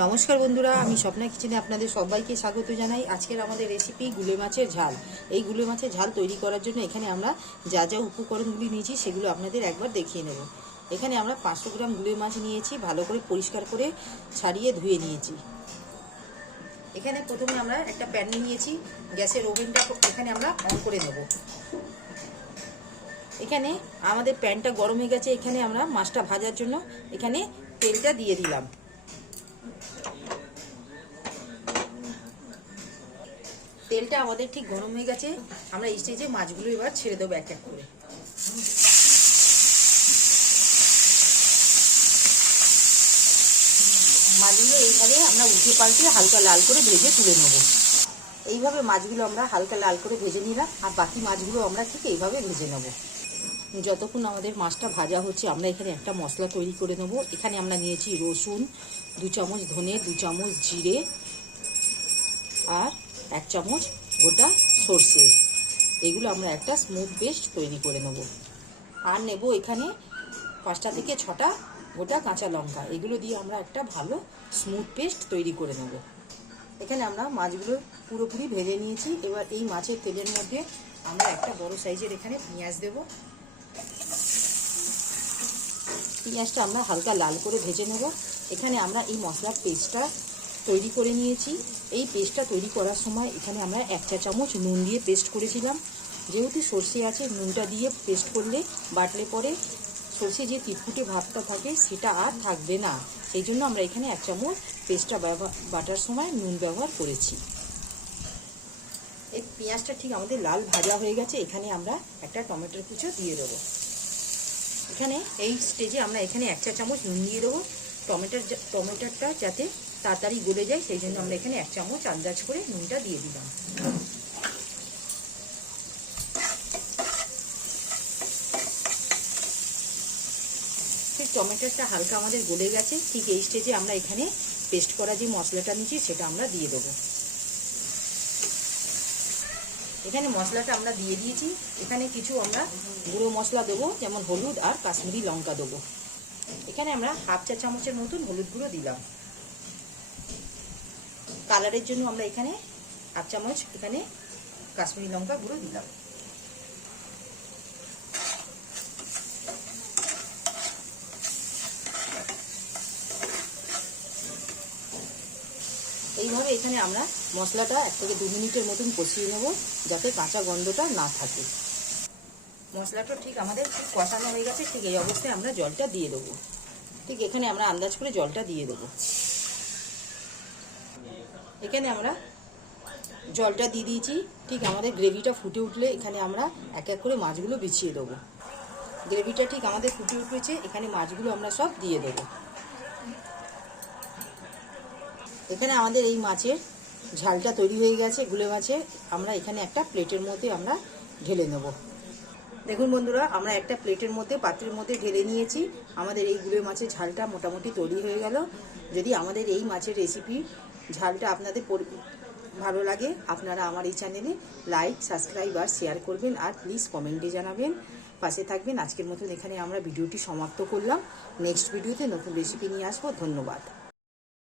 নমস্কার বন্ধুরা, আমি স্বপ্না কিচেনে আপনাদের সবাইকে স্বাগত জানাই। আজকের আমাদের রেসিপি গুলে মাছের ঝাল। এই গুলে মাছের ঝাল তৈরি করার জন্য এখানে আমরা যা যা উপকরণগুলি নিয়েছি সেগুলো আপনাদের একবার দেখিয়ে নেব। এখানে আমরা 500 গ্রাম গুলে মাছ নিয়েছি, ভালো করে পরিষ্কার করে ছাড়িয়ে ধুয়ে নিয়েছি। এখানে প্রথমে আমরা একটা প্যান নিয়েছি, গ্যাসের ওভেনটা এখানে আমরা অন করে নেব। এখানে আমাদের প্যানটা গরম হয়ে গেছে, এখানে আমরা মাছটা ভাজার জন্য এখানে তেলটা দিয়ে দিলাম। তেলটা আমাদের ঠিক গরম হয়ে গেছে, আমরা এই স্টেজে মাছগুলো এবার ছেড়ে দেবো এক এক করে। মাছগুলো এইভাবে আমরা উল্টে পাল্টে হালকা লাল করে ভেজে তুলে নেব। এইভাবে মাছগুলো আমরা হালকা লাল করে ভেজে নিলাম, আর বাকি মাছগুলো আমরা ঠিক এইভাবে ভেজে নেব। যতক্ষণ আমাদের মাছটা ভাজা হচ্ছে আমরা এখানে একটা মশলা তৈরি করে নেব। এখানে আমরা নিয়েছি রসুন 2 চামচ, ধনে 2 চামচ, জিরে আর 1 চামচ গোটা সর্ষে। এগুলো আমরা একটা স্মুথ পেস্ট তৈরি করে নেব। আর নেব এখানে 5টা থেকে 6টা গোটা কাঁচা লঙ্কা। এগুলো দিয়ে আমরা একটা ভালো স্মুথ পেস্ট তৈরি করে নেব। এখানে আমরা মাছগুলো পুরোপুরি ভেজে নিয়েছি। এবার এই মাছের তেলের মধ্যে আমরা একটা বড় সাইজের এখানে পেঁয়াজ দেব। পেঁয়াজটা আমরা হালকা লাল করে ভেজে নেব। এখানে আমরা এই মশলার পেস্টটা তৈরি করে নিয়েছি। এই পেস্টটা তৈরি করার সময় এখানে আমরা 1 চা চামচ নুন দিয়ে পেস্ট করেছিলাম। যেহেতু সর্ষে আছে, নুনটা দিয়ে পেস্ট করলে বাটলে পরে সর্ষে যে তিতকুটে ভাবটা থাকে সেটা আর থাকবে না। সেই জন্য আমরা এখানে 1 চামচ পেস্টটা বাটার সময় নুন ব্যবহার করেছি। এই পেঁয়াজটা ঠিক আমাদের লাল ভাজা হয়ে গেছে। এখানে আমরা একটা টমেটোর কুচো দিয়ে দেবো। এখানে এই স্টেজে আমরা এখানে 1 চা চামচ নুন দিয়ে দেবো। টমেটোটা যাতে তাড়াতাড়ি গলে যায় সেই জন্য আমরা এখানে 1 চামচ আন্দাজ করে নুনটা দিয়ে দিলাম। ঠিক টমেটোটা হালকা আমাদের গলে গেছে। ঠিক এই স্টেজে আমরা এখানে পেস্ট করা যে মশলাটা নিয়েছি সেটা আমরা দিয়ে দেবো। এখানে মশলাটা আমরা দিয়ে দিয়েছি। এখানে কিছু আমরা গুঁড়ো মশলা দেবো, যেমন হলুদ আর কাশ্মীরি লঙ্কা দেবো। এখানে আমরা 1/2 চা চামচের মতন হলুদ গুঁড়ো দিলাম। কালারের জন্য আমরা এখানে 1/2 চামচ এখানে কাশ্মীরি লঙ্কা গুঁড়ো দিলাম। এইভাবে এখানে আমরা মশলাটা 1 থেকে 2 মিনিটের মতন কষিয়ে নেব, যাতে কাঁচা গন্ধটা না থাকে। মশলাটা ঠিক আমাদের খুব কষানো হয়ে গেছে। ঠিক এই অবস্থায় আমরা জলটা দিয়ে দেবো। ঠিক এখানে আমরা আন্দাজ করে জলটা দিয়ে দেবো। এখানে আমরা জলটা দিয়ে দিয়েছি। ঠিক আমাদের গ্রেভিটা ফুটে উঠলে এখানে আমরা এক এক করে মাছগুলো বিছিয়ে দেবো। গ্রেভিটা ঠিক আমাদের ফুটে উঠেছে, এখানে মাছগুলো আমরা সব দিয়ে দেবো। এখানে আমাদের এই মাছের ঝালটা তৈরি হয়ে গেছে। গুলে মাছে আমরা এখানে একটা প্লেটের মধ্যে আমরা ঢেলে নেব। দেখুন বন্ধুরা, আমরা একটা প্লেটের মধ্যে পাত্রের মধ্যে ঢেলে নিয়েছি। আমাদের এই গুলে মাছের ঝালটা মোটামুটি তৈরি হয়ে গেল। যদি আমাদের এই মাছের রেসিপি ঝালটা আপনাদের ভালো লাগে, আপনারা আমার এই চ্যানেলে লাইক, সাবস্ক্রাইব আর শেয়ার করবেন, আর প্লিজ কমেন্টে জানাবেন, পাশে থাকবেন। আজকের মতন এখানে আমরা ভিডিওটি সমাপ্ত করলাম। নেক্সট ভিডিওতে নতুন রেসিপি নিয়ে আসবো। ধন্যবাদ।